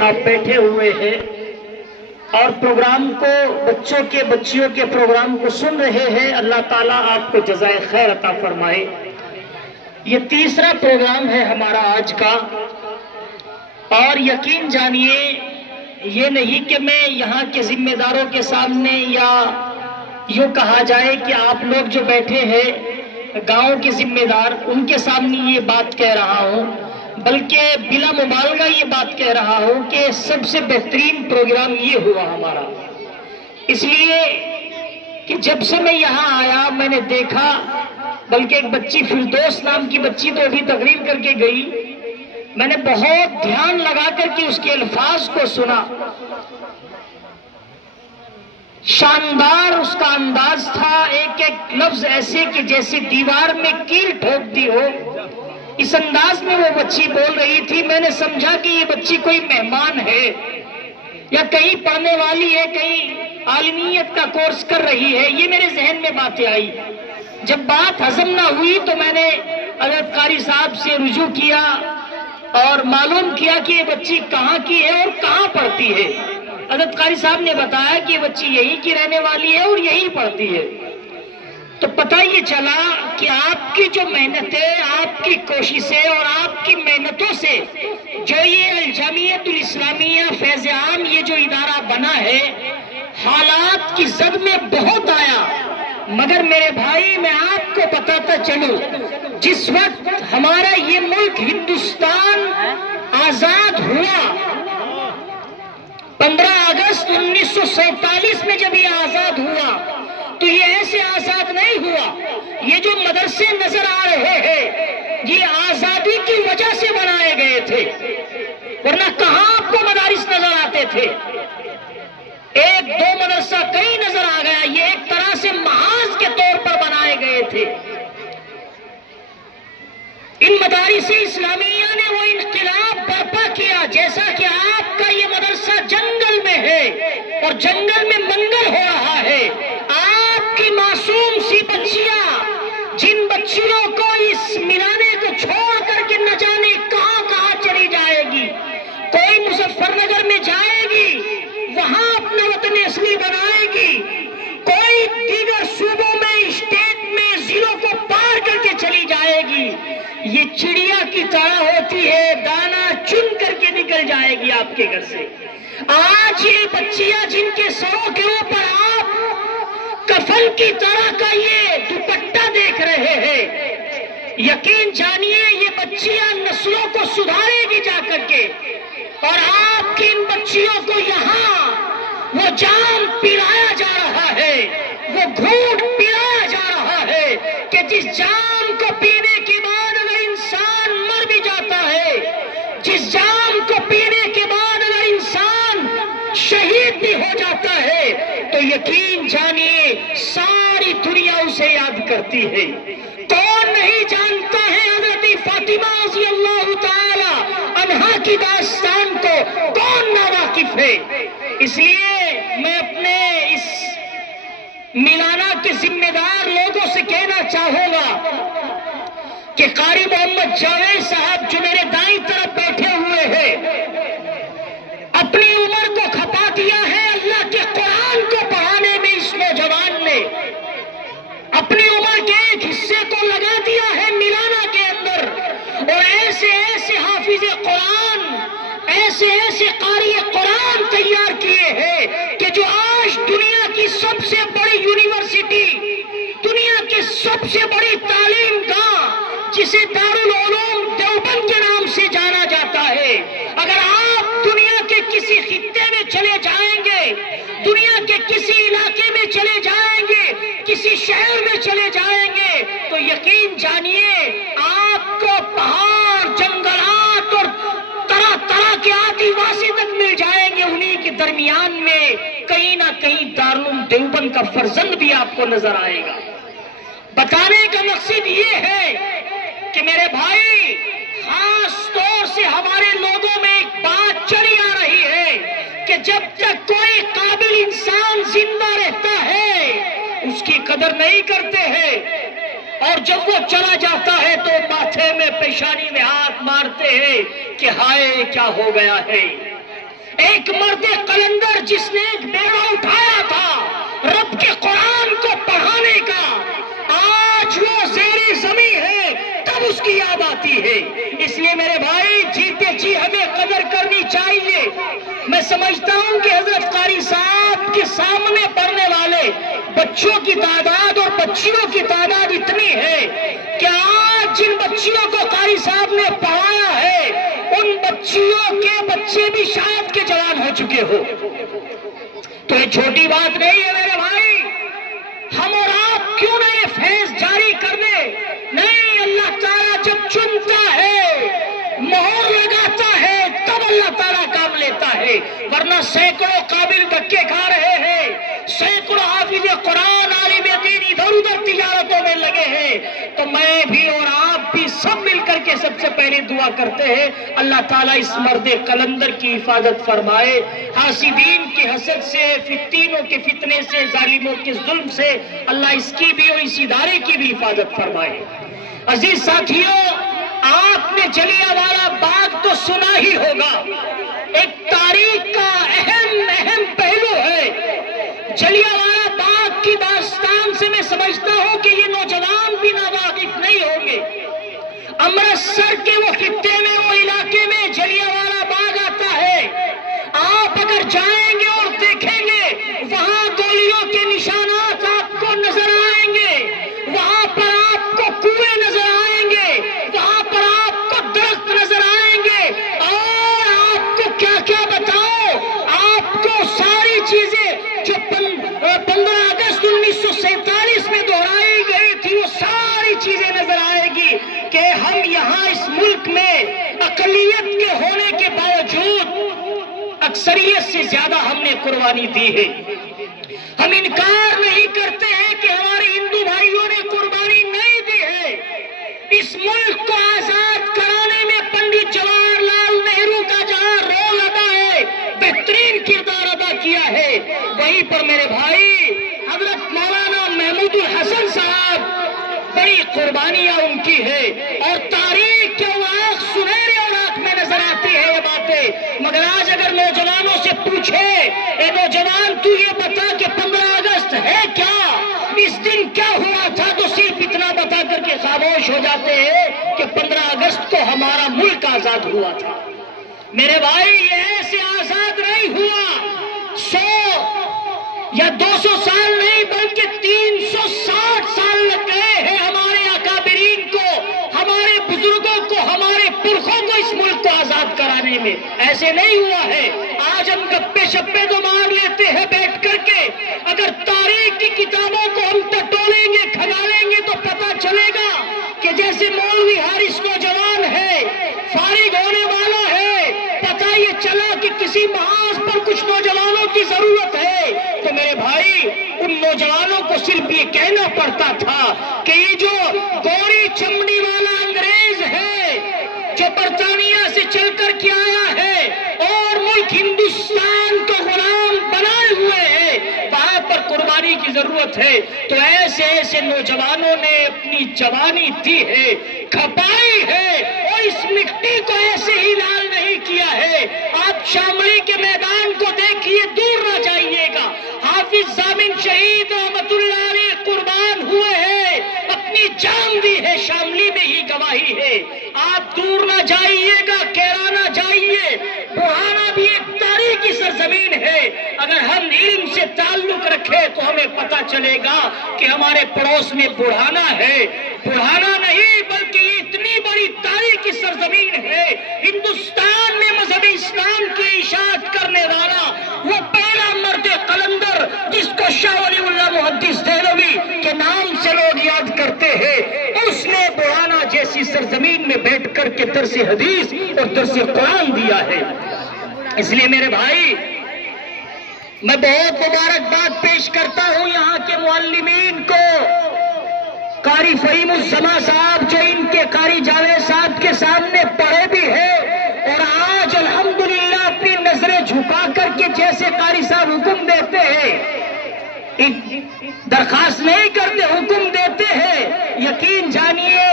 آپ بیٹھے ہوئے ہیں اور پروگرام کو بچیوں کے پروگرام کو سن رہے ہیں، اللہ تعالیٰ آپ کو جزائے خیر عطا فرمائے۔ یہ تیسرا پروگرام ہے ہمارا آج کا، اور یقین جانیے یہ نہیں کہ میں یہاں کے ذمہ داروں کے سامنے یا یوں کہا جائے کہ آپ لوگ جو بیٹھے ہیں گاؤں کے ذمہ دار ان کے سامنے یہ بات کہہ رہا ہوں، بلکہ بلا مبالغہ یہ بات کہہ رہا ہوں کہ سب سے بہترین پروگرام یہ ہوا ہمارا، اس لیے کہ جب سے میں یہاں آیا میں نے دیکھا، بلکہ ایک بچی فردوس نام کی بچی تو ابھی تقریر کر کے گئی، میں نے بہت دھیان لگا کر کے اس کے الفاظ کو سنا، شاندار اس کا انداز تھا، ایک ایک لفظ ایسے کہ جیسے دیوار میں کیل ٹھوک دی ہو، اس انداز میں وہ بچی بول رہی تھی۔ میں نے سمجھا کہ یہ بچی کوئی مہمان ہے یا کہیں پڑھنے والی ہے، کہیں عالمیت کا کورس کر رہی ہے، یہ میرے ذہن میں باتیں آئی۔ جب بات ہضم نہ ہوئی تو میں نے حضرت قاری صاحب سے رجوع کیا اور معلوم کیا کہ یہ بچی کہاں کی ہے اور کہاں پڑھتی ہے۔ حضرت قاری صاحب نے بتایا کہ یہ بچی یہی کی رہنے والی ہے اور یہی پڑھتی ہے۔ تو پتہ یہ چلا کہ آپ کی جو محنتیں، آپ کی کوششیں اور آپ کی محنتوں سے جو یہ الجامعۃ الاسلامیہ فیض عام یہ جو ادارہ بنا ہے، حالات کی زد میں بہت آیا، مگر میرے بھائی میں آپ کو بتاتا چلوں، جس وقت ہمارا یہ ملک ہندوستان آزاد ہوا، 15 اگست 1947 میں جب یہ آزاد ہوا تو یہ ایسے آزاد نہیں ہوا۔ یہ جو مدرسے نظر آ رہے ہیں یہ آزادی کی وجہ سے بنائے گئے تھے، ورنہ کہاں آپ کو مدارس نظر آتے تھے؟ ایک دو مدرسہ کہیں نظر آ گیا، یہ ایک طرح سے محاذ کے طور پر بنائے گئے تھے۔ ان مدارس اسلامیہ نے وہ انقلاب برپا کیا، جیسا کہ آپ کا یہ مدرسہ جنگل میں ہے اور جنگل میں منگل ہو رہا ہے۔ آپ کی معصوم سی بچیاں، جن بچیوں کو اس ملانے کو چھوڑ کر کے نہ جانے کہاں کہاں چلی جائے گی، کوئی مظفر نگر میں جائے گی وہاں اپنا وطن اصلی بنائے گی، کوئی دیگر صوبوں میں اسٹیٹ میں ضلعوں کو پار کر کے چلی جائے گی، یہ چڑیا کی طرح ہوتی ہے، دانا چن کر کے نکل جائے گی آپ کے گھر سے۔ آج یہ بچیاں جن کے سروں کے اوپر آپ کفن کی طرح کا یہ دوپٹہ دیکھ رہے ہیں، یقین جانیے یہ بچیاں نسلوں کو سدھارے گی جا کر کے، اور آپ کی ان بچیوں کو یہاں وہ جام پلایا جا رہا ہے، وہ گھونٹ پلایا جا رہا ہے کہ جس جام کو پینے کے بعد اگر انسان مر بھی جاتا ہے، جس جام کو پینے کے بعد اگر انسان شہید بھی ہو جاتا ہے تو یقین جانیے ساری دنیا اسے یاد کرتی ہے۔ کون نہیں جانتا ہے حضرت فاطمہ رضی اللہ تعالی عنہا کی داستان کو، کون نا واقف ہے؟ اس لیے میں اپنے اس میلانہ کے ذمہ دار لوگوں سے کہنا چاہوں گا کہ قاری محمد جاوید صاحب جو میرے دائیں طرف بیٹھے ہوئے ہیں، اپنی عمر کو کھپا دیا ہے اللہ کے قرآن کو پڑھانے میں، اس نوجوان نے اپنی عمر کے ایک حصے کو لگا دیا ہے میلانہ کے اندر، اور ایسے ایسے حافظ قرآن، ایسے ایسے قاری قرآن تیار کیے ہیں کہ جو آج دنیا کی سب سے بڑی یونیورسٹی، دنیا کی سب سے بڑی تعلیم گاہ جسے دارالعلوم دیوبند کے نام سے جانا جاتا ہے، اگر آپ دنیا کے کسی خطے میں چلے جائیں گے، دنیا کے کسی علاقے میں چلے جائیں گے، کسی شہر میں چلے جائیں گے تو یقین جانیے آپ کو پہاڑ، جنگلات اور طرح طرح کے آدیواسی تک مل جائیں گے، انہی کے درمیان میں کہیں نہ کہیں دارالعلوم دیوبند کا فرزند بھی آپ کو نظر آئے گا۔ بتانے کا مقصد یہ ہے کہ میرے بھائی خاص طور سے ہمارے لوگوں میں ایک بات چلی آ رہی ہے کہ جب تک کوئی قابل انسان زندہ رہتا ہے اس کی قدر نہیں کرتے ہیں، اور جب وہ چلا جاتا ہے تو ماتھے میں، پیشانی میں ہاتھ مارتے ہیں کہ ہائے کیا ہو گیا ہے۔ ایک مرد قلندر جس نے ایک بیڑا اٹھایا تھا رب کے قرآن کو پڑھانے کا، آج وہ زیر زمین ہے تب اس کی یاد آتی ہے۔ اس لیے میرے بھائی جیتے جی ہمیں قدر کرنی چاہیے۔ میں سمجھتا ہوں کہ حضرت قاری صاحب کے سامنے پڑھنے والے بچوں کی تعداد اور بچیوں کی تعداد اتنی ہے کہ آج جن بچیوں کو قاری صاحب نے پڑھایا ہے ان بچیوں کے بچے بھی شاید کے جوان ہو چکے ہو۔ تو یہ چھوٹی بات نہیں ہے میرے بھائی، ہم اور آپ کیوں نہ یہ فیض جاری کر دیں؟ نہیں، اللہ تعالیٰ جب چنتا ہے، مہر لگاتا ہے، تب اللہ تعالیٰ کام لیتا ہے، ورنہ سینکڑوں قابل دھکے کھا رہے ہیں، سینکڑوں حافظ قرآن عالم دین ادھر ادھر تجارتوں میں لگے ہیں۔ تو میں بھی اور آپ بھی سب مل کر کے سب سے پہلے دعا کرتے ہیں اللہ تعالیٰ اس مرد قلندر کی حفاظت فرمائے، حاسدین کے حسد سے، فتینوں کے فتنے سے، ظالموں کے ظلم سے اللہ اس کی بھی اور اس ادارے کی بھی حفاظت فرمائے۔ عزیز ساتھیوں، آپ نے جلیانوالہ باغ تو سنا ہی ہوگا، ایک تاریخ کا اہم پہلو ہے۔ جلیانوالہ باغ کی داستان سے میں سمجھتا ہوں کہ یہ نوجوان بھی ناواقف نہیں ہوں گے۔ امرتسر کے وہ خطے میں، وہ علاقے میں جلیانوالہ باغ آتا ہے۔ آپ اگر جائیں گے اور دیکھیں گے وہاں گولیوں کے نشانات آپ کو نظر آئیں گے، وہاں پر آپ کو کنویں نظر آئیں گے، وہاں پر آپ کو درخت نظر آئیں گے، اور آپ کو کیا کیا بتاؤ، آپ کو ساری چیزیں جو 15 اگست 1947 میں دہرائی گئی تھی وہ ساری چیزیں نظر آئے گی کہ ہم یہاں اس ملک میں اقلیت کے ہونے کے باوجود اکثریت سے زیادہ ہم نے قربانی دی ہے۔ ہم انکار نہیں کرتے ہیں کہ ہمارے ہندو بھائیوں نے قربانی نہیں دی ہے۔ اس ملک کو آزاد کرانے میں پنڈت جواہر لال نہرو کا جہاں رول ادا ہے، بہترین کردار ادا کیا ہے، وہیں پر میرے بھائی حضرت مولانا محمود الحسن صاحب بڑی قربانیاں ان کی ہے، اور تاریخ کے اوراق سنہرے اوراق میں نظر آتی ہے یہ باتیں۔ مگر آج اگر نوجوانوں سے پوچھے، اے نوجوان تو یہ بتا کہ 15 اگست ہے کیا، اس دن کیا ہوا تھا، تو صرف اتنا بتا کر کے خاموش ہو جاتے ہیں کہ 15 اگست کو ہمارا ملک آزاد ہوا تھا۔ میرے بھائی یہ ایسے آزاد نہیں ہوا 100 یا 200 سال نہیں بلکہ 360 سال لگ گئے ہیں ہمارے اکابرین کو، ہمارے بزرگوں کو، ہمارے پرخوں کو اس ملک کو آزاد کرانے میں۔ ایسے نہیں ہوا ہے۔ آج ہم گپے شپے تو مار لیتے ہیں بیٹھ کر کے، اگر تاریخ کی کتابوں کو ہم ٹٹولیں گے، کھنگالیں گے تو پتہ چلے گا کہ جیسے مولوی حارث نوجوان ہے، فارغ ہونے والا ہے، پتہ یہ چلا کہ کسی محاذ پر کچھ نوجوانوں کی ضرورت ہے، تو میرے بھائی ان نوجوانوں کو صرف یہ کہنا پڑتا تھا کہ یہ جو گوری چمڑی والا انگریز ہے جو برطانیہ سے چل کر کے آیا ہے اور ملک ہندوستان کو غلام بنائے ہوئے ہے، وہاں پر قربانی کی ضرورت ہے۔ تو ایسے ایسے نوجوانوں نے اپنی جوانی دی ہے، کھپائی ہے، اور اس مٹی کو ایسے ہی لال نہیں کیا ہے۔ آپ شاملی کے میدان کو دیکھیے، دور نہ جائیے گا، حافظ ضامن شہید رحمت اللہ علیہ قربان ہوئے ہیں، اپنی جان دی ہے، شاملی میں ہی گواہی ہے۔ آپ دور نہ جائیے گا، کیرانہ جائیے، بڑھانا بھی ایک تاریخی سرزمین ہے۔ اگر ہم علم سے تعلق رکھے تو ہمیں پتہ چلے گا کہ ہمارے پڑوس میں بڑھانا ہے، بڑھانا نہیں بلکہ یہ اتنی بڑی تاریخی سرزمین ہے۔ ہندوستان میں مذہب اسلام کی اشاعت کرنے والا وہ پہلا مرد قلندر جس کو شاہ ولی اللہ محدث دہلوی کے نام سے لوگ یاد کرتے ہیں، اس نے بڑھانا جیسی سرزمین میں بیٹھ کر کے درس حدیث اور درس قرآن دیا ہے۔ اس لیے میرے بھائی میں بہت مبارکباد پیش کرتا ہوں یہاں کے معلمین کو، قاری فہیم الزما صاحب جو ان کے قاری جاوید صاحب کے سامنے پڑھے بھی ہیں، اور آج الحمدللہ اپنی نظریں جھکا کر کے جیسے قاری صاحب حکم دیتے ہیں، درخواست نہیں کرتے، حکم دیتے ہیں، یقین جانیے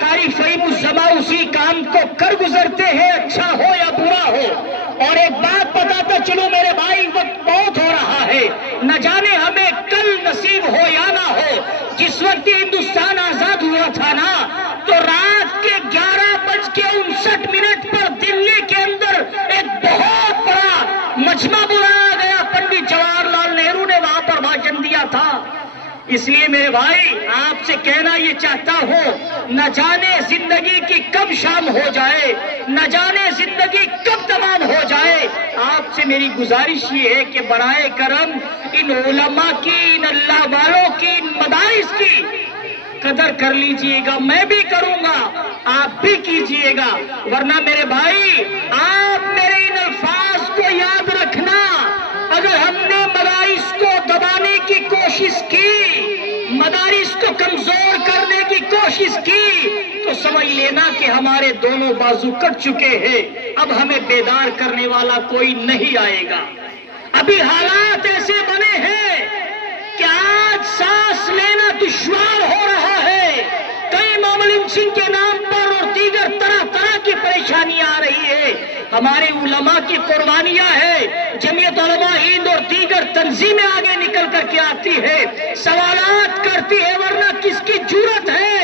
قاری فہیم الزما اسی کام کو کر گزرتے ہیں، اچھا ہو یا برا ہو۔ اور ایک بات بتاتا چلو میرے بھائی وقت بہت ہو رہا ہے، نہ جانے ہمیں کل نصیب ہو یا نہ ہو۔ جس وقت ہندوستان آزاد ہوا تھا نا تو رات کے 11:59 پر دلی کے اندر ایک بہت بڑا مجمع بلایا گیا، پنڈت جواہر لال نہرو نے وہاں پر بھاشن دیا تھا۔ اس لیے میرے بھائی آپ سے کہنا یہ چاہتا ہوں، نہ جانے زندگی کی کب شام ہو جائے، نہ جانے زندگی کب تمام ہو جائے۔ آپ سے میری گزارش یہ ہے کہ برائے کرم ان علماء کی، ان اللہ والوں کی، ان مدارس کی قدر کر لیجئے گا۔ میں بھی کروں گا، آپ بھی کیجئے گا، ورنہ میرے بھائی آپ میرے ان الفاظ کو یاد رکھنا، اگر ہم نے مدارس کو دبانے کی کوشش کی، مدارس کو کمزور کرنے کی کوشش کی، تو سمجھ لینا کہ ہمارے دونوں بازو کٹ چکے ہیں، اب ہمیں بیدار کرنے والا کوئی نہیں آئے گا۔ ابھی حالات ایسے بنے ہیں کہ آج سانس لینا دشوار ہو رہا ہے، کئی لنچنگ کے نام پر اور دیگر طرح طرح کی پریشانیاں آ رہی ہے۔ ہمارے علماء کی قربانیاں ہیں، جمعیت علماء ہند اور دیگر تنظیمیں آگے نکل کر کے آتی ہے، سوالات کرتی ہے، ورنہ کس کی جرأت ہے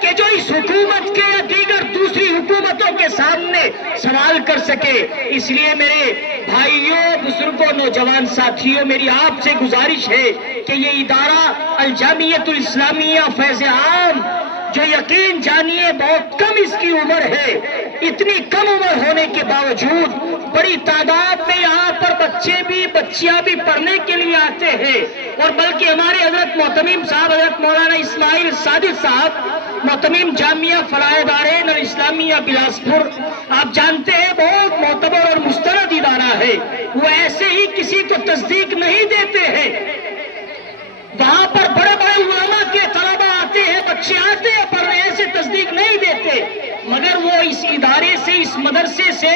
کہ جو اس حکومت کے یا دیگر دوسری حکومتوں کے سامنے سوال کر سکے۔ اس لیے میرے بھائیوں، بزرگوں، نوجوان ساتھیوں، میری آپ سے گزارش ہے کہ یہ ادارہ الجامعۃ الاسلامیہ فیض عام، جو یقین جانیے بہت کم اس کی عمر ہے، اتنی کم عمر ہونے کے باوجود بڑی تعداد میں یہاں پر بچے بھی بچیاں بھی پڑھنے کے لیے آتے ہیں، اور بلکہ ہمارے حضرت محتمیم صاحب حضرت مولانا اسماعیل صادق صاحب محتمیم جامعہ فلاح دارین الاسلامیہ بلاسپور، آپ جانتے ہیں بہت معتبر اور مستند ادارہ ہے، وہ ایسے ہی کسی کو تصدیق نہیں دیتے ہیں، وہاں پر بڑے بڑے علماء کے طلبہ آتے ہیں، بچے آتے ہیں پڑھنے، ایسے تصدیق نہیں دیتے، مگر وہ اس ادارے سے، اس مدرسے سے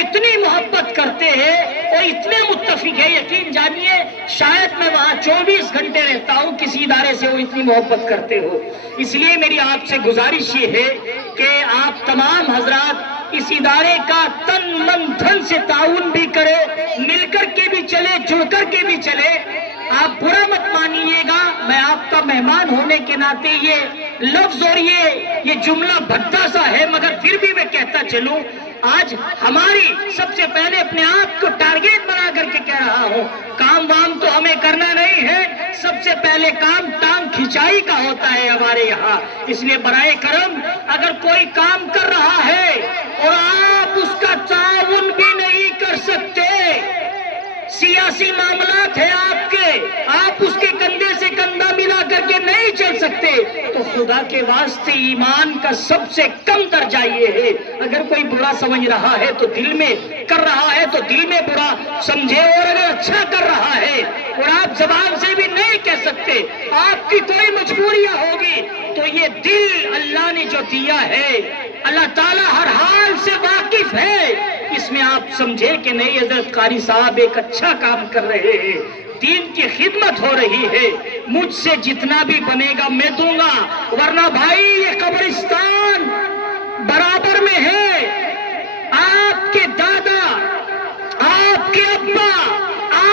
اتنی محبت کرتے ہیں اور اتنے متفق ہیں، یقین جانیے شاید میں وہاں 24 گھنٹے رہتا ہوں، کسی ادارے سے وہ اتنی محبت کرتے ہو۔ اس لیے میری آپ سے گزارش یہ ہے کہ آپ تمام حضرات اس ادارے کا تن من دھن سے تعاون بھی کرے، مل کر کے بھی چلے، جڑ کر کے بھی چلے۔ آپ برا مت مانیے گا، میں آپ کا مہمان ہونے کے ناطے یہ لفظ اور یہ جملہ بھدا سا ہے، مگر پھر بھی میں کہتا چلوں، آج ہماری سب سے پہلے اپنے آپ کو ٹارگیٹ بنا کر کے کہہ رہا ہوں، کام وام تو ہمیں کرنا نہیں ہے، سب سے پہلے کام ٹانگ کھچائی کا ہوتا ہے ہمارے یہاں۔ اس لیے برائے کرم اگر کوئی کام کر رہا ہے اور آپ اس کا تعاون بھی نہیں کر سکتے، سیاسی معاملات ہیں آپ کے، آپ اس کے کندھے سے کندھا ملا کر کے نہیں چل سکتے، تو خدا کے واسطے ایمان کا سب سے کم درجہ یہ ہے، اگر کوئی برا سمجھ رہا ہے تو دل میں کر رہا ہے تو دل میں برا سمجھے، اور اگر اچھا کر رہا ہے اور آپ زبان سے بھی نہیں کہہ سکتے، آپ کی کوئی مجبوریاں ہوگی، تو یہ دل اللہ نے جو دیا ہے، اللہ تعالیٰ ہر حال سے واقف ہے، اس میں آپ سمجھے کہ نہیں حضرت قاری صاحب ایک اچھا کام کر رہے ہیں، دین کی خدمت ہو رہی ہے، مجھ سے جتنا بھی بنے گا میں دوں گا، ورنہ بھائی یہ قبرستان برابر میں ہے، آپ کے دادا، آپ کے ابا،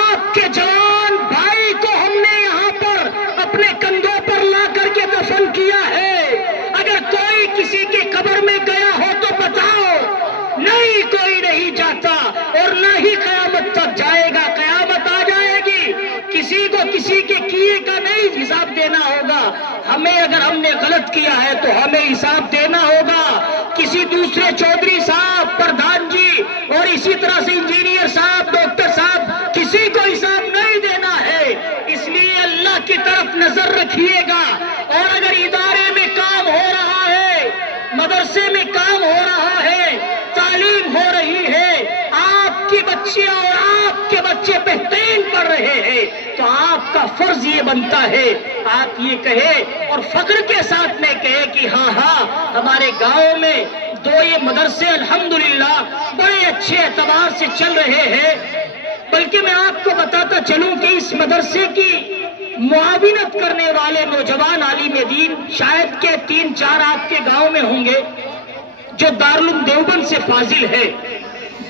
آپ کے جوان بھائی کو ہم نے یہاں پر اپنے کندھوں پر لا کر کے دفن کیا ہے، اگر کوئی کسی کے قبر میں گیا ہو تو بتاؤ، نہیں کوئی نہیں جاتا اور نہ ہی قیامت تک جائے گا، قیامت آ جائے گی، کسی کو کسی کے کیے کا نہیں حساب دینا ہوگا، ہمیں اگر ہم نے غلط کیا ہے تو ہمیں حساب دینا ہوگا، کسی دوسرے چودھری صاحب، پردھان جی اور اسی طرح سے انجینئر صاحب، ڈاکٹر صاحب، کسی کو حساب نہیں دینا ہے، اس لیے اللہ کی طرف نظر رکھیے گا، اور اگر ادارے میں کام ہو رہا ہے، مدرسے میں کام ہو رہا ہے، تعلیم ہو رہی ہے، آپ کی بچیاں اور آپ کے بچے بہترین پڑھ رہے ہیں، تو آپ کا فرض یہ بنتا ہے آپ یہ کہے اور فخر کے ساتھ میں کہے کہ ہاں ہمارے گاؤں میں دو یہ مدرسے الحمدللہ بڑے اچھے اعتبار سے چل رہے ہیں، بلکہ میں آپ کو بتاتا چلوں کہ اس مدرسے کی معاونت کرنے والے نوجوان عالم دین شاید کے 3-4 آپ کے گاؤں میں ہوں گے جو دارالعلوم دیوبند سے فاضل ہے۔